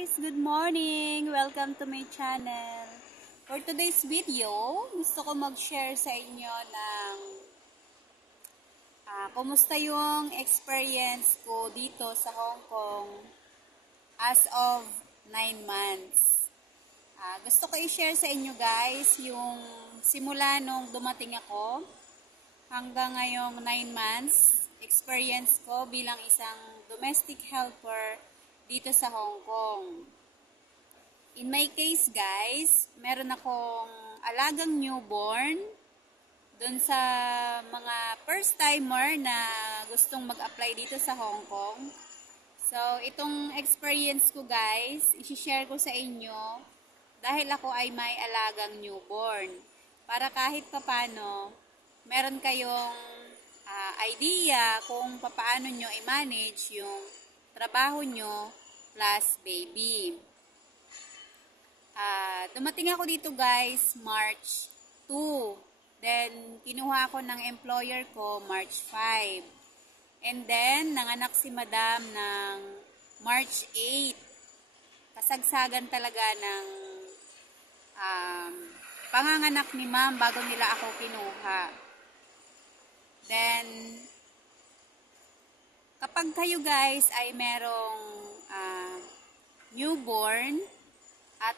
guys! Good morning! Welcome to my channel. For today's video, gusto ko mag-share sa inyo ng kumusta yung experience ko dito sa Hong Kong as of 9 months. Gusto ko i-share sa inyo guys yung simula nung dumating ako hanggang ngayong 9 months experience ko bilang isang domestic helper dito sa Hong Kong. In my case guys, meron akong alagang newborn dun sa mga first timer na gustong mag-apply dito sa Hong Kong. So, itong experience ko guys, i-share ko sa inyo dahil ako ay may alagang newborn. Para kahit papano, meron kayong idea kung paano nyo i-manage yung trabaho nyo plus baby. Dumating ako dito guys, March 2. Then, kinuha ako ng employer ko, March 5. And then, nanganak si Madam ng March 8. Kasagsagan talaga ng panganganak ni Ma'am bago nila ako kinuha. Then, kapag kayo guys ay merong newborn at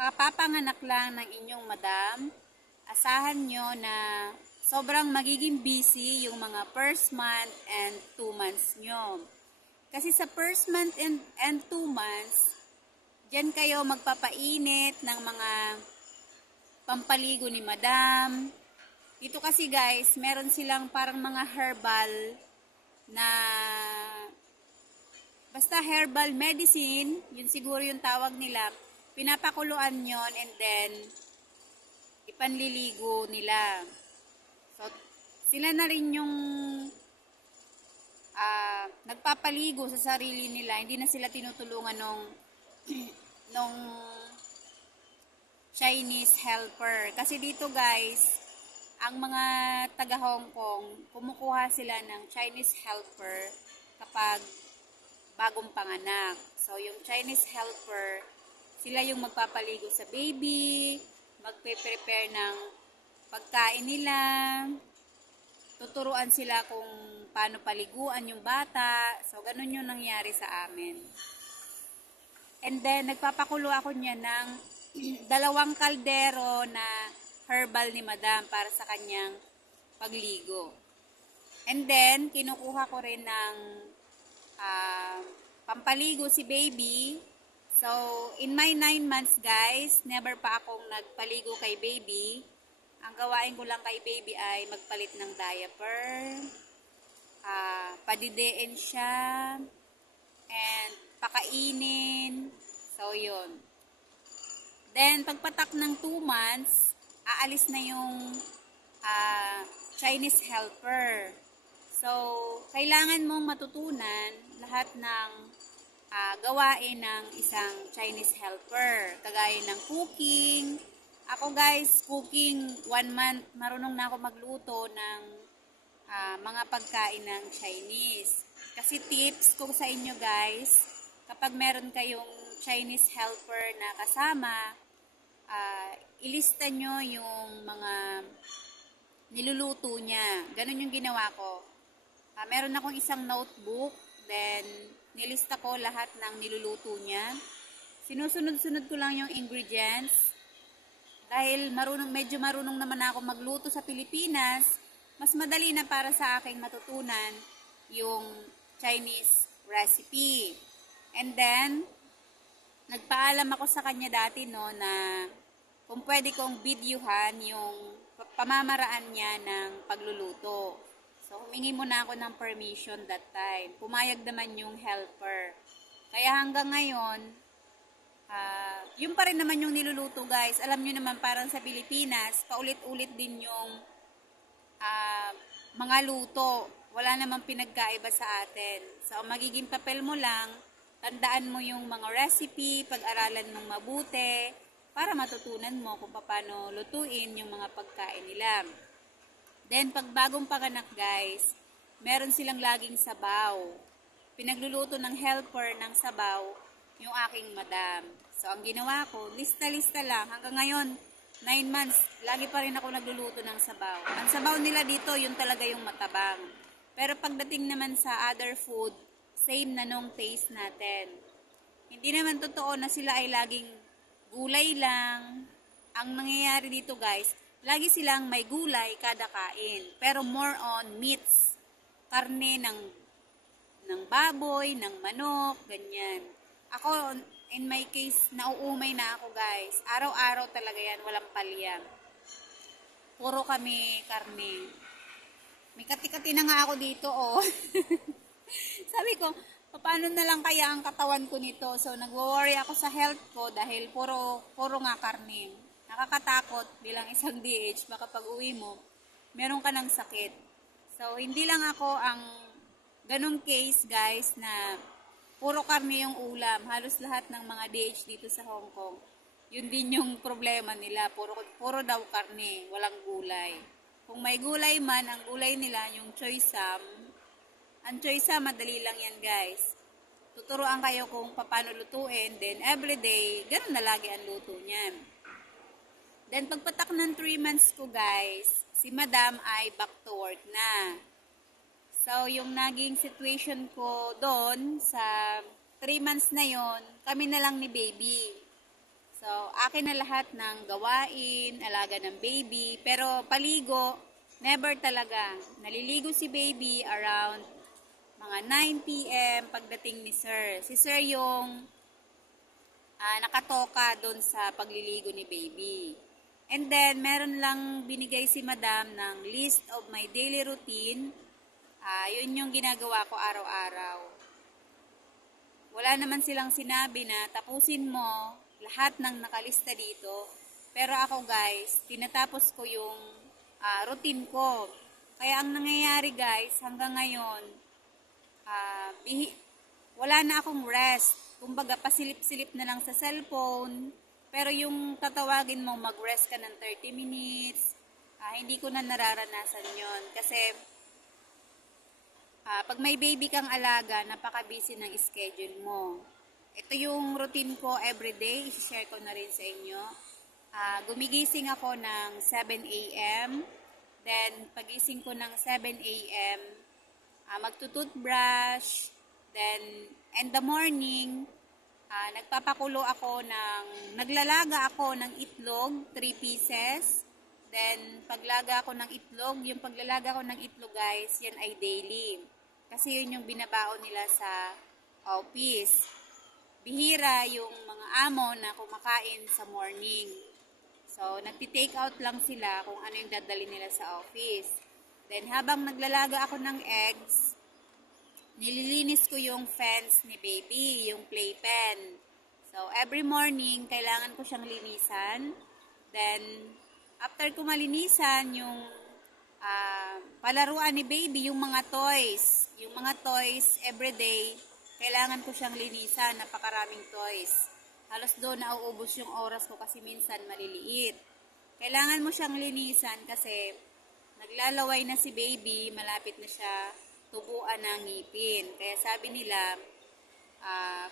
kapapanganak lang ng inyong madam, asahan nyo na sobrang magiging busy yung mga first month and 2 months nyo. Kasi sa first month and 2 months, dyan kayo magpapainit ng mga pampaligo ni madam. Dito kasi guys, meron silang parang mga herbal na basta herbal medicine, yun siguro yung tawag nila. Pinapakuluan yon and then ipanliligo nila. So, sila na rin yung nagpapaligo sa sarili nila. Hindi na sila tinutulungan nung Chinese helper. Kasi dito guys, ang mga taga Hong Kong, kumukuha sila ng Chinese helper kapag bagong panganak. So, yung Chinese helper, sila yung magpapaligo sa baby, magpe-prepare ng pagkain nila, tuturuan sila kung paano paliguan yung bata. So, ganun yung nangyari sa amin. And then, nagpapakulo ako niya ng 2 kaldero na herbal ni Madam para sa kanyang pagligo. And then, kinukuha ko rin ng pampaligo si baby. So, in my 9 months guys, never pa akong nagpaligo kay baby. Ang gawain ko lang kay baby ay magpalit ng diaper, padidein siya, and pakainin. So, yun. Then, pagpatak ng 2 months, aalis na yung Chinese helper. So, kailangan mong matutunan lahat ng gawain ng isang Chinese helper. Kagaya ng cooking. Ako guys, cooking 1 month, marunong na ako magluto ng mga pagkain ng Chinese. Kasi tips ko sa inyo guys, kapag meron kayong Chinese helper na kasama, ilista nyo yung mga niluluto niya. Ganun yung ginawa ko. Meron akong isang notebook, then nilista ko lahat ng niluluto niya. Sinusunod-sunod ko lang yung ingredients. Dahil medyo marunong naman ako magluto sa Pilipinas, mas madali na para sa aking matutunan yung Chinese recipe. And then, nagpaalam ako sa kanya dati na kung pwede kong videohan yung pamamaraan niya ng pagluluto. So, humingi muna ako ng permission that time. Pumayag naman yung helper. Kaya hanggang ngayon, yun pa rin naman yung niluluto guys. Alam nyo naman parang sa Pilipinas, paulit-ulit din yung mga luto. Wala namang pinagkaiba sa atin. So, magiging papel mo lang, tandaan mo yung mga recipe, pag-aralan mong mabuti, para matutunan mo kung paano lutuin yung mga pagkain nila. Then, pag bagong panganak guys, meron silang laging sabaw. Pinagluluto ng helper ng sabaw yung aking madam. So, ang ginawa ko, lista-lista lang. Hanggang ngayon, 9 months, lagi pa rin ako nagluluto ng sabaw. Ang sabaw nila dito, yun talaga yung matabang. Pero pagdating naman sa other food, same na nung taste natin. Hindi naman totoo na sila ay laging gulay lang. Ang nangyayari dito guys, lagi silang may gulay kada kain. Pero more on meats. Karne ng baboy, ng manok, ganyan. Ako, in my case, nauumay na ako guys. Araw-araw talaga yan, walang palya. Puro kami karne. May kati-kati na nga ako dito, oh. Sabi ko, paano na lang kaya ang katawan ko nito? So, nagwo-worry ako sa health ko dahil puro nga karne. Nakakatakot bilang isang DH, baka pag uwi mo, meron ka ng sakit. So, hindi lang ako ang ganong case, guys, na puro karne yung ulam. Halos lahat ng mga DH dito sa Hong Kong, yun din yung problema nila. Puro daw karne, walang gulay. Kung may gulay man, ang gulay nila, yung choy sam. Ang choy sam, madali lang yan, guys. Tuturuan kayo kung paano lutuin. Then, everyday, ganun na lagi ang luto niyan. Then, pagpatak ng 3 months ko, guys, si madam ay back to work na. So, yung naging situation ko doon sa 3 months na yon, kami na lang ni baby. So, akin na lahat ng gawain, alaga ng baby. Pero paligo, never talaga. Naliligo si baby around mga 9 p.m. pagdating ni sir. Si sir yung nakatoka doon sa pagliligo ni baby. And then, meron lang binigay si madam ng list of my daily routine. Yun yung ginagawa ko araw-araw. Wala naman silang sinabi na tapusin mo lahat ng nakalista dito. Pero ako guys, tinatapos ko yung routine ko. Kaya ang nangyayari guys, hanggang ngayon, wala na akong rest. Kumbaga, pasilip-silip na lang sa cellphone. Pero yung tatawagin mo, mag-rest ka ng 30 minutes, hindi ko na nararanasan yon. Kasi, pag may baby kang alaga, napaka-busy ng schedule mo. Ito yung routine ko everyday, i-share ko na rin sa inyo. Gumigising ako ng 7 a.m. Then, pagising ko ng 7 a.m., magtutoothbrush. Then, in the morning, naglalaga ako ng itlog, 3 pieces. Then, paglaga ako ng itlog, yung paglalaga ko ng itlog guys, yan ay daily. Kasi yun yung binabaon nila sa office. Bihira yung mga amo na kumakain sa morning. So, nagti-take out lang sila kung ano yung dadali nila sa office. Then, habang naglalaga ako ng eggs, nililinis ko yung fence ni baby, yung playpen. So, every morning, kailangan ko siyang linisan. Then, after ko malinisan, yung palaruan ni baby, yung mga toys. Yung mga toys, everyday, kailangan ko siyang linisan. Napakaraming toys. Halos doon nauubos yung oras ko kasi minsan maliliit. Kailangan mo siyang linisan kasi naglalaway na si baby, malapit na siya tubuan ng ngipin. Kaya sabi nila,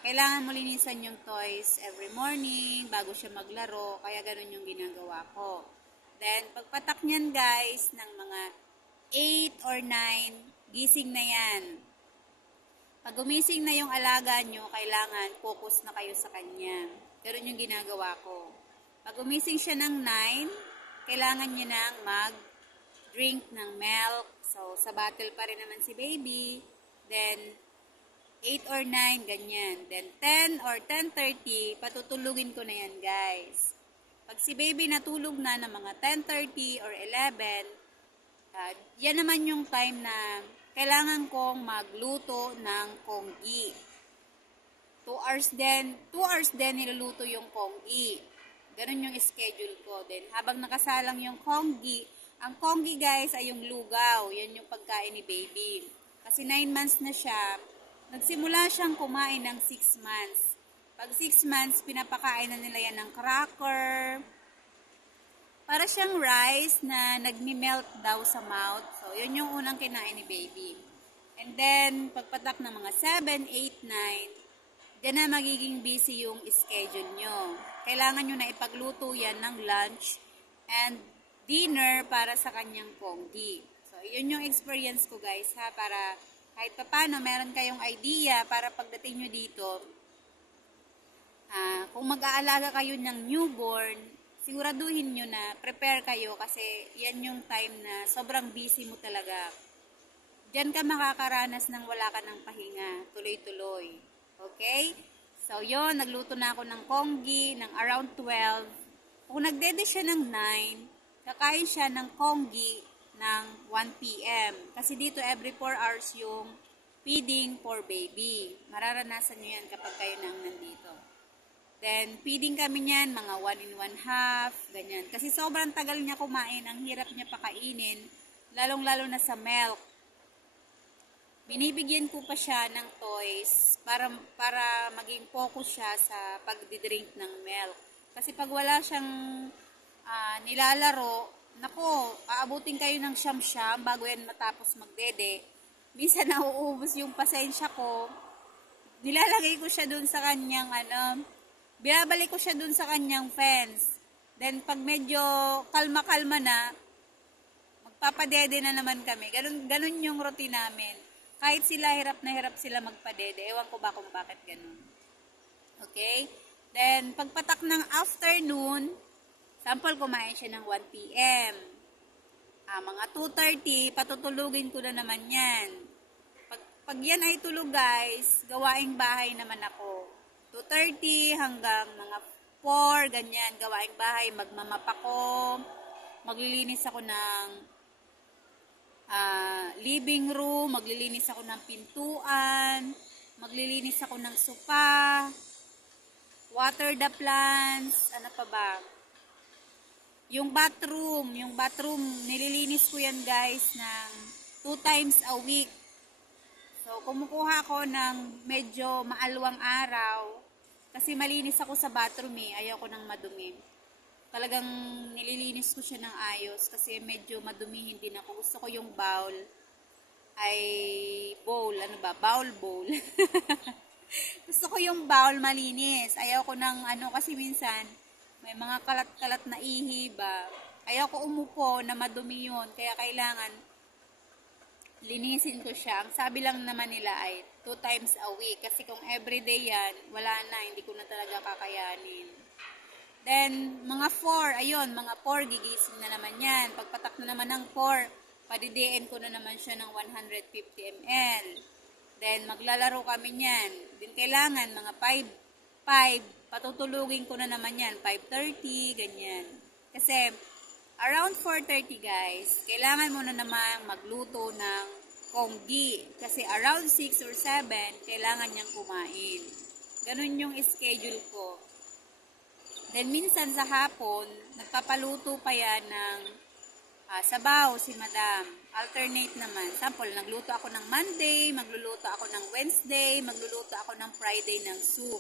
kailangan mo linisan yung toys every morning bago siya maglaro. Kaya ganun yung ginagawa ko. Then, pagpatak niyan guys, ng mga 8 or 9, gising na yan. Pag gumising na yung alaga nyo, kailangan focus na kayo sa kanya. Ganun yung ginagawa ko. Pag gumising siya ng 9, kailangan nyo nang mag-drink ng milk. So, sa bottle pa rin naman si baby. Then, 8 or 9, ganyan. Then, 10 or 10:30, patutulugin ko na yan, guys. Pag si baby natulog na ng mga 10:30 or 11, yan naman yung time na kailangan kong magluto ng congee. 2 hours din niluluto yung congee. Ganun yung schedule ko. Then, habang nakasalang yung congee, ang congee guys ay yung lugaw. Yan yung pagkain ni baby. Kasi 9 months na siya, nagsimula siyang kumain ng 6 months. Pag 6 months, pinapakain na nila yan ng cracker. Para siyang rice na nagmi-melt daw sa mouth. So, yun yung unang kinain ni baby. And then, pagpatak ng mga 7, 8, 9, diyan na magiging busy yung schedule nyo. Kailangan nyo na ipagluto yan ng lunch and dinner para sa kanyang ponggi. So, yun yung experience ko guys ha, para kahit pa paano meron kayong idea para pagdating nyo dito, kung mag-aalaga kayo ng newborn, siguraduhin nyo na prepare kayo kasi yan yung time na sobrang busy mo talaga. Diyan ka makakaranas ng wala ka ng pahinga, tuloy-tuloy. Okay? So, yun, nagluto na ako ng congee ng around 12. Kung nagdede siya ng 9, kakain siya ng congee ng 1 p.m. Kasi dito every 4 hours yung feeding for baby. Mararanasan nyo yan kapag kayo nang nandito. Then, feeding kami niyan, mga 1 1/2, ganyan. Kasi sobrang tagal niya kumain, ang hirap niya pakainin, lalong-lalo na sa milk. Binibigyan ko pa siya ng toys para maging focus siya sa pagdidrink ng milk. Kasi pag wala siyang nilalaro, nako, aabutin kayo ng siyam-siyam bago yan matapos magdede. Minsan nauubos yung pasensya ko. Nilalagay ko siya dun sa kanyang binabalik ko siya dun sa kanyang fence. Then pag medyo kalma-kalma na, magpapadede na naman kami. Ganun yung routine namin. Kahit sila hirap na hirap sila magpadede, ewan ko ba kung bakit ganun. Okay? Then pagpatak ng afternoon, sample, kumain siya ng 1 p.m. Mga 2:30, patutulugin ko na naman yan. Pag yan ay tulog guys, gawaing bahay naman ako. 2:30 hanggang mga 4, ganyan, gawaing bahay. Magmamap ako, maglilinis ako ng living room, maglilinis ako ng pintuan, maglilinis ako ng sofa, water the plants, ano pa ba? Yung bathroom, nililinis ko yan guys ng 2 times a week. So, kumukuha ako ng medyo maalwang araw kasi malinis ako sa bathroom ayaw ko ng madumi. Talagang nililinis ko siya ng ayos kasi medyo madumihin din ako. Gusto ko yung bowl. Bowl. Gusto ko yung bowl malinis. Ayaw ko ng kasi minsan may mga kalat-kalat na ihi ba. Ayaw ko umupo na madumi yun. Kaya kailangan linisin ko siya. Ang sabi lang naman nila ay 2 times a week. Kasi kung everyday yan, wala na. Hindi ko na talaga kakayanin. Then, mga 4, mga 4, gigising na naman yan. Pagpatak na naman ng 4, padidiin ko na naman siya ng 150 ml. Then, maglalaro kami niyan. Then, kailangan mga 5, patutulugin ko na naman yan. 5:30, ganyan. Kasi, around 4:30 guys, kailangan mo na naman magluto ng congee. Kasi around 6 or 7, kailangan niyang kumain. Ganun yung schedule ko. Then minsan sa hapon, nagpapaluto pa yan ng sabaw si madam. Alternate naman. Sample, nagluto ako ng Monday, magluluto ako ng Wednesday, magluluto ako ng Friday ng soup.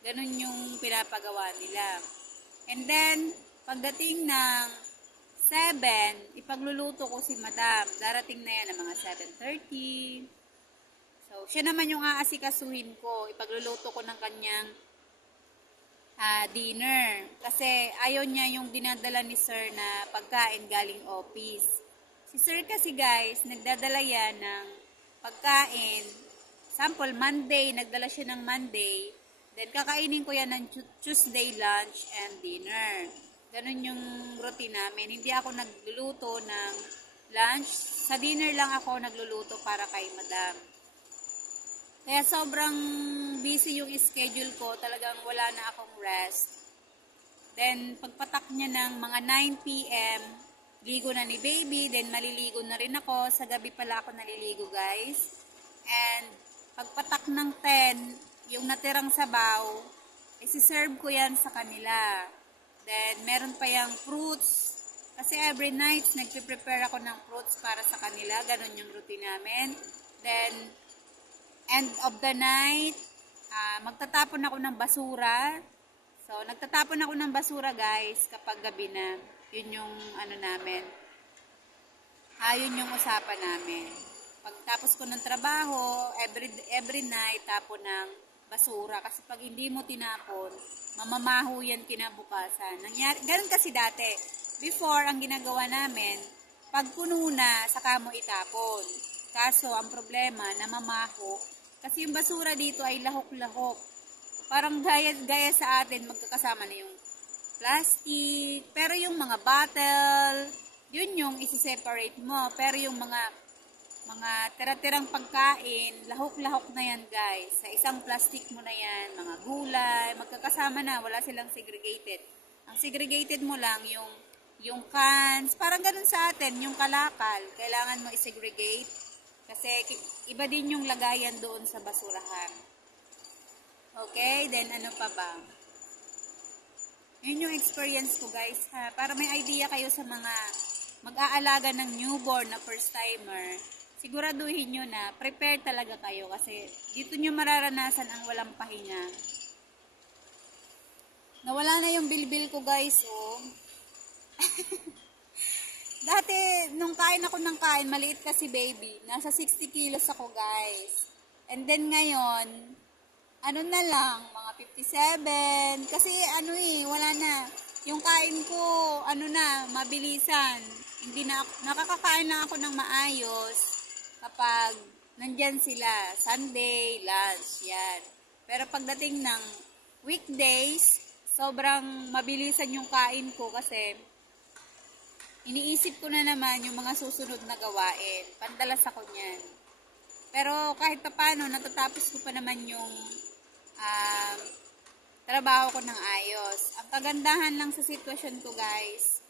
Ganun yung pinapagawa nila. And then, pagdating ng 7, ipagluluto ko si madam. Darating na yan ng mga 7:30. So, siya naman yung aasikasuhin ko. Ipagluluto ko ng kanyang dinner. Kasi ayaw niya yung dinadala ni sir na pagkain galing office. Si sir kasi guys, nagdadala yan ng pagkain. Sample, Monday, nagdala siya ng Monday. Then, kakainin ko yan ng Tuesday lunch and dinner. Ganun yung routine namin. Hindi ako nagluluto ng lunch. Sa dinner lang ako nagluluto para kay madam. Kaya sobrang busy yung schedule ko. Talagang wala na akong rest. Then, pagpatak niya ng mga 9 p.m., ligo na ni baby. Then, maliligo na rin ako. Sa gabi pala ako naliligo, guys. And, pagpatak ng 10, yung natirang sabaw, isi-serve ko yan sa kanila. Then, meron pa yung fruits. Kasi every night, nagpe-prepare ako ng fruits para sa kanila. Ganon yung routine namin. Then, end of the night, magtatapon ako ng basura. So, nagtatapon ako ng basura, guys, kapag gabi na. Yun yung namin. Yun yung usapan namin. Pagtapos ko ng trabaho, every night, tapon ng basura. Kasi pag hindi mo tinapon, mamamaho yan kinabukasan. Ganun kasi dati. Before, ang ginagawa namin, pag puno na, saka mo itapon. Kaso, ang problema, namamaho. Kasi yung basura dito ay lahok-lahok. Parang gaya sa atin, magkakasama na yung plastic. Pero yung mga bottle, yun yung isi-separate mo. Pero yung mga tira-tirang pagkain, lahok-lahok na yan guys. Sa isang plastic mo na yan, mga gulay, magkakasama na, wala silang segregated. Ang segregated mo lang yung cans, parang ganun sa atin, yung kalakal, kailangan mo i-segregate kasi iba din yung lagayan doon sa basurahan. Okay, then ano pa ba? Yun yung experience ko guys ha, para may idea kayo sa mga mag-aalaga ng newborn na first timer. Siguraduhin nyo na prepare talaga kayo kasi dito nyo mararanasan ang walang pahinga. Nawala na yung bilbil ko guys, oh. Dati, nung kain ako ng kain, maliit kasi baby. Nasa 60 kilos ako guys. And then ngayon, ano na lang, mga 57. Kasi ano wala na. Yung kain ko, ano na, mabilisan. Hindi na, nakakakain na ako ng maayos kapag nandyan sila, Sunday, lunch, yan. Pero pagdating ng weekdays, sobrang mabilisan yung kain ko kasi iniisip ko na naman yung mga susunod na gawain. Pandalas ako niyan. Pero kahit pa paano, natatapos ko pa naman yung trabaho ko ng ayos. Ang kagandahan lang sa sitwasyon ko guys,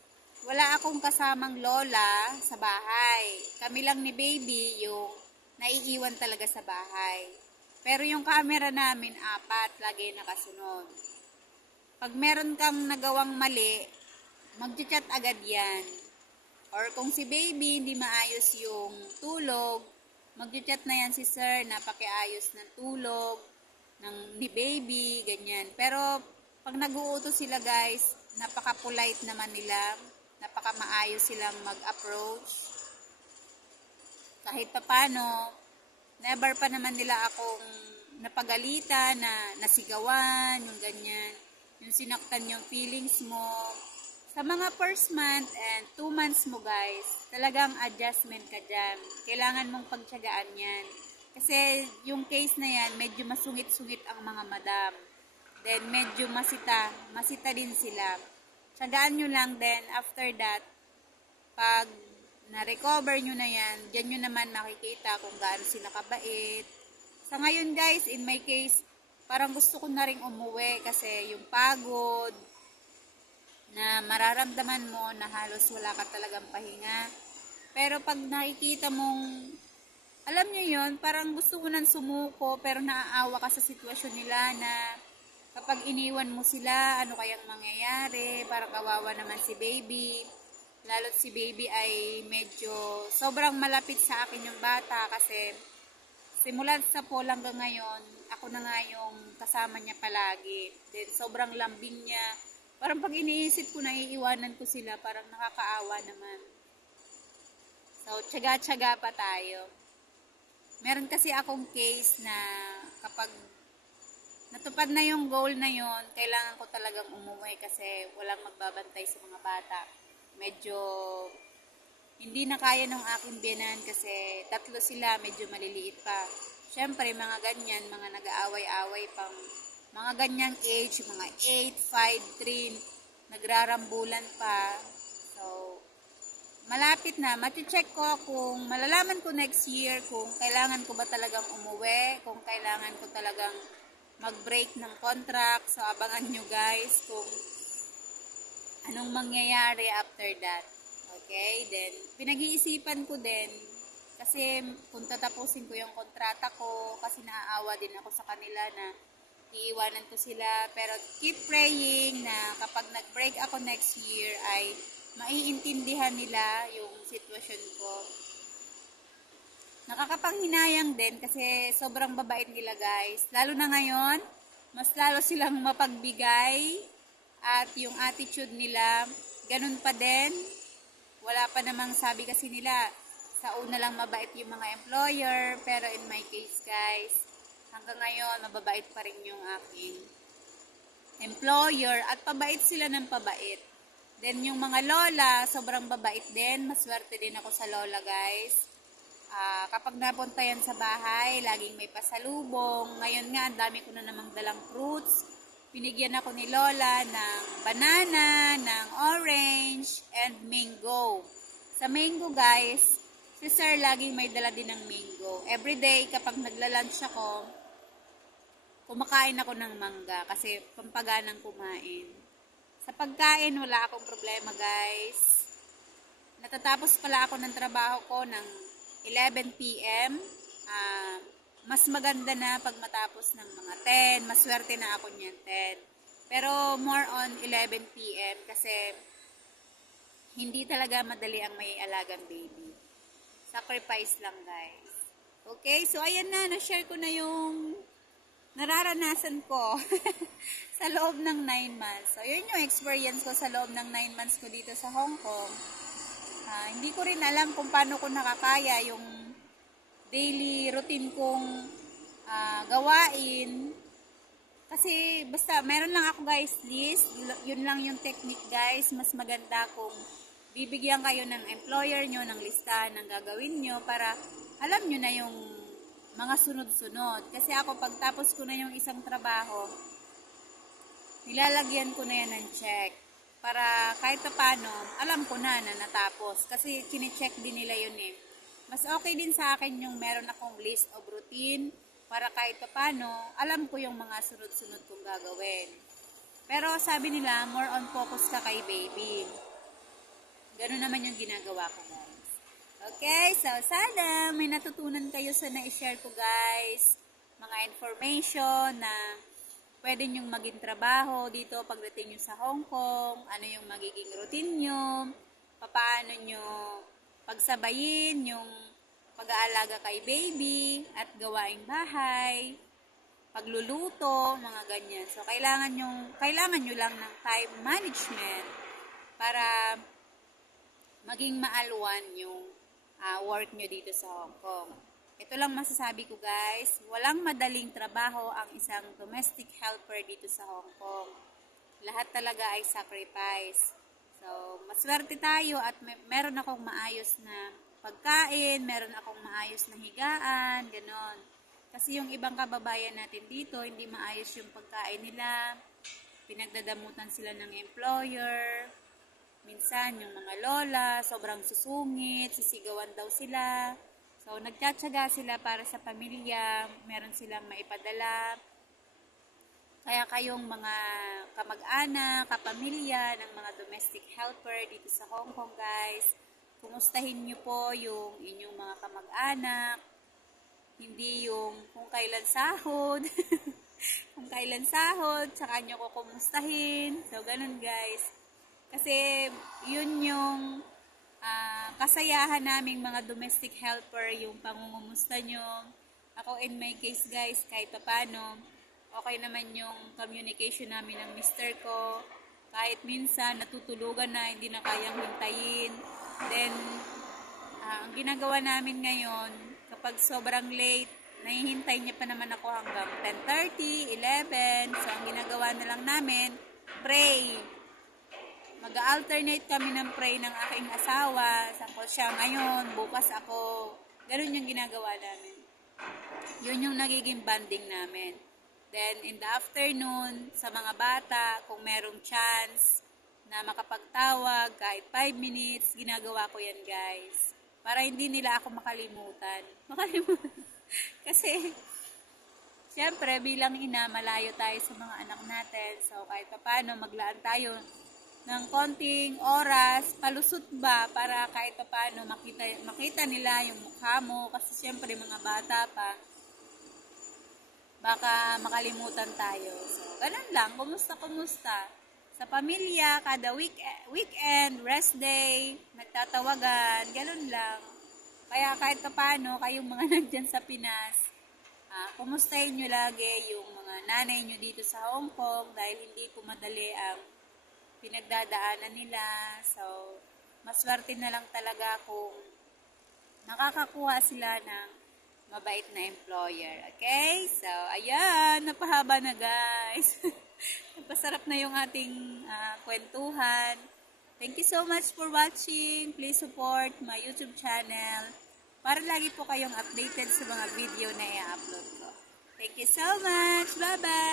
wala akong kasamang lola sa bahay. Kami lang ni baby yung naiiwan talaga sa bahay. Pero yung camera namin, 4, lagi nakasunod. Pag meron kang nagawang mali, mag-chat agad yan. Or kung si baby hindi maayos yung tulog, mag-chat na yan si sir na pakiayos ng tulog ni baby, ganyan. Pero pag nag-uutos sila guys, napaka-polite naman nila. Napaka-maayos silang mag-approach. Kahit papano, never pa naman nila akong napagalitan, na nasigawan, yung ganyan. Yung sinaktan yung feelings mo. Sa mga first month and 2 months mo guys, talagang adjustment ka dyan. Kailangan mong pagtiyagaan yan. Kasi yung case na yan, medyo masungit-sungit ang mga madam. Then medyo masita din sila. Tiyagaan nyo lang then after that, pag na-recover nyo na yan, dyan nyo naman makikita kung gaano sila kabait. Sa ngayon guys, in my case, parang gusto ko na rin umuwi kasi yung pagod na mararamdaman mo na halos wala ka talagang pahinga. Pero pag nakikita mong, alam nyo yun, parang gusto ko nang sumuko pero naaawa ka sa sitwasyon nila na kapag iniwan mo sila, ano kayang mangyayari, parang kawawa naman si baby. Lalo't si baby ay medyo sobrang malapit sa akin yung bata kasi simulan sa pool hanggang ngayon, ako na nga yung kasama niya palagi. Then sobrang lambing niya. Parang pag iniisip ko na iiwanan ko sila, parang nakakaawa naman. So, tiyaga-tiyaga pa tayo. Meron kasi akong case na kapag natupad na yung goal na yon, kailangan ko talagang umuwi kasi walang magbabantay sa mga bata. Medyo hindi na kaya ng aking biyanan kasi 3 sila, medyo maliliit pa. Siyempre, mga ganyan, mga nag-aaway-aaway pang mga ganyang age, mga 8, 5, 3, nagrarambulan pa. So, malapit na. Mati-check ko kung malalaman ko next year kung kailangan ko ba talagang umuwi, kung kailangan ko talagang mag-break ng contract. So, abangan nyo guys kung anong mangyayari after that. Okay? Then, pinag-iisipan ko din kasi kung tatapusin ko yung kontrata ko kasi naaawa din ako sa kanila na iiwanan ko sila. Pero keep praying na kapag nag-break ako next year ay maiintindihan nila yung sitwasyon ko. Nakakapanghinayang din kasi sobrang babait nila guys. Lalo na ngayon, mas lalo silang mapagbigay at yung attitude nila, ganun pa din. Wala pa namang sabi kasi nila, sa una lang mabait yung mga employer, pero in my case guys, hanggang ngayon, mababait pa rin yung aking employer at pabait sila ng pabait. Then, yung mga lola, sobrang babait din. Maswerte din ako sa lola, guys. Kapag napunta yan sa bahay, laging may pasalubong. Ngayon nga, ang dami ko na namang dalang fruits. Binigyan ako ni lola ng banana, ng orange, and mango. Sa mango, guys, si sir laging may dala din ng mango. Everyday, kapag nagla-lunch ako, kumakain ako ng mangga kasi pampaganang kumain. Sa pagkain, wala akong problema, guys. Natatapos pala ako ng trabaho ko ng 11 p.m. Mas maganda na pag matapos ng mga 10. Maswerte na ako niyan 10. Pero more on 11 p.m. kasi hindi talaga madali ang may alagang baby. Sacrifice lang, guys. Okay, so ayan na. Na-share ko na yung nararanasan ko sa loob ng 9 months. So, yun yung experience ko sa loob ng 9 months ko dito sa Hong Kong. Hindi ko rin alam kung paano ko nakakaya yung daily routine kong gawain. Kasi basta meron lang ako, guys, list. Yun lang yung technique, guys. Mas maganda kung bibigyan kayo ng employer nyo ng listahan ng gagawin nyo para alam nyo na yung mga sunod-sunod. Kasi ako, pagtapos ko na yung isang trabaho, nilalagyan ko na yan ng check. Para kahit paano, alam ko na natapos. Kasi kine-check din nila yun eh. Mas okay din sa akin yung meron akong list of routine para kahit paano, alam ko yung mga sunod-sunod kong gagawin. Pero sabi nila, more on focus ka kay baby. Ganun naman yung ginagawa ko, guys. Okay, so sana may natutunan kayo sa na-share ko, guys. Mga information na pwede nyong maging trabaho dito pagdating nyo sa Hong Kong, ano yung magiging routine nyo, paano nyo pagsabayin yung pag-aalaga kay baby at gawaing bahay, pagluluto, mga ganyan. So, kailangan nyo lang ng time management para maging maalwan yung work nyo dito sa Hong Kong. Ito lang masasabi ko, guys, walang madaling trabaho ang isang domestic helper dito sa Hong Kong. Lahat talaga ay sacrifice. So, maswerte tayo at meron akong maayos na pagkain, meron akong maayos na higaan, ganon. Kasi yung ibang kababayan natin dito, hindi maayos yung pagkain nila, pinagdadamutan sila ng employer, minsan yung mga lola, sobrang susungit, sisigawan daw sila. So, nagtsatsaga sila para sa pamilya, meron silang maipadala. Kaya kayong mga kamag-anak, kapamilya ng mga domestic helper dito sa Hong Kong, guys, kumustahin nyo po yung inyong mga kamag-anak, hindi yung kung kailan sahod, kung kailan sahod, saka nyo ko kumustahin. So, ganun, guys. Kasi, yun yung kasayahan naming mga domestic helper, yung pangungumusta nyo. Ako, in my case, guys, kahit paano, okay naman yung communication namin ng mister ko. Kahit minsan, natutulugan na, hindi na kayang hintayin. Then, ang ginagawa namin ngayon, kapag sobrang late, nahihintay niya pa naman ako hanggang 10:30, 11. So, ang ginagawa na lang namin, pray. Mag-alternate kami ng pray ng aking asawa. Sako siya ngayon, bukas ako. Ganun yung ginagawa namin. Yun yung nagiging banding namin. Then, in the afternoon, sa mga bata, kung merong chance na makapagtawag, kahit 5 minutes, ginagawa ko yan, guys. Para hindi nila ako makalimutan. Kasi, syempre, bilang ina, malayo tayo sa mga anak natin. So, kahit paano, maglaan tayo ng konting oras, palusot ba, para kahit paano makita nila yung mukha mo. Kasi, syempre, mga bata pa, baka makalimutan tayo. So, ganun lang. Kumusta? Sa pamilya, kada weekend, rest day, nagtatawagan, ganun lang. Kaya kahit paano, kayong mga nandyan sa Pinas, kumustahin nyo lagi yung mga nanay nyo dito sa Hong Kong dahil hindi po madali ang pinagdadaanan nila. So, maswerte na lang talaga kung nakakakuha sila ng mabait na employer. Okay? So, ayan. Napahaba na, guys. Napasarap na yung ating kwentuhan. Thank you so much for watching. Please support my YouTube channel para lagi po kayong updated sa mga video na i-upload ko. Thank you so much. Bye-bye!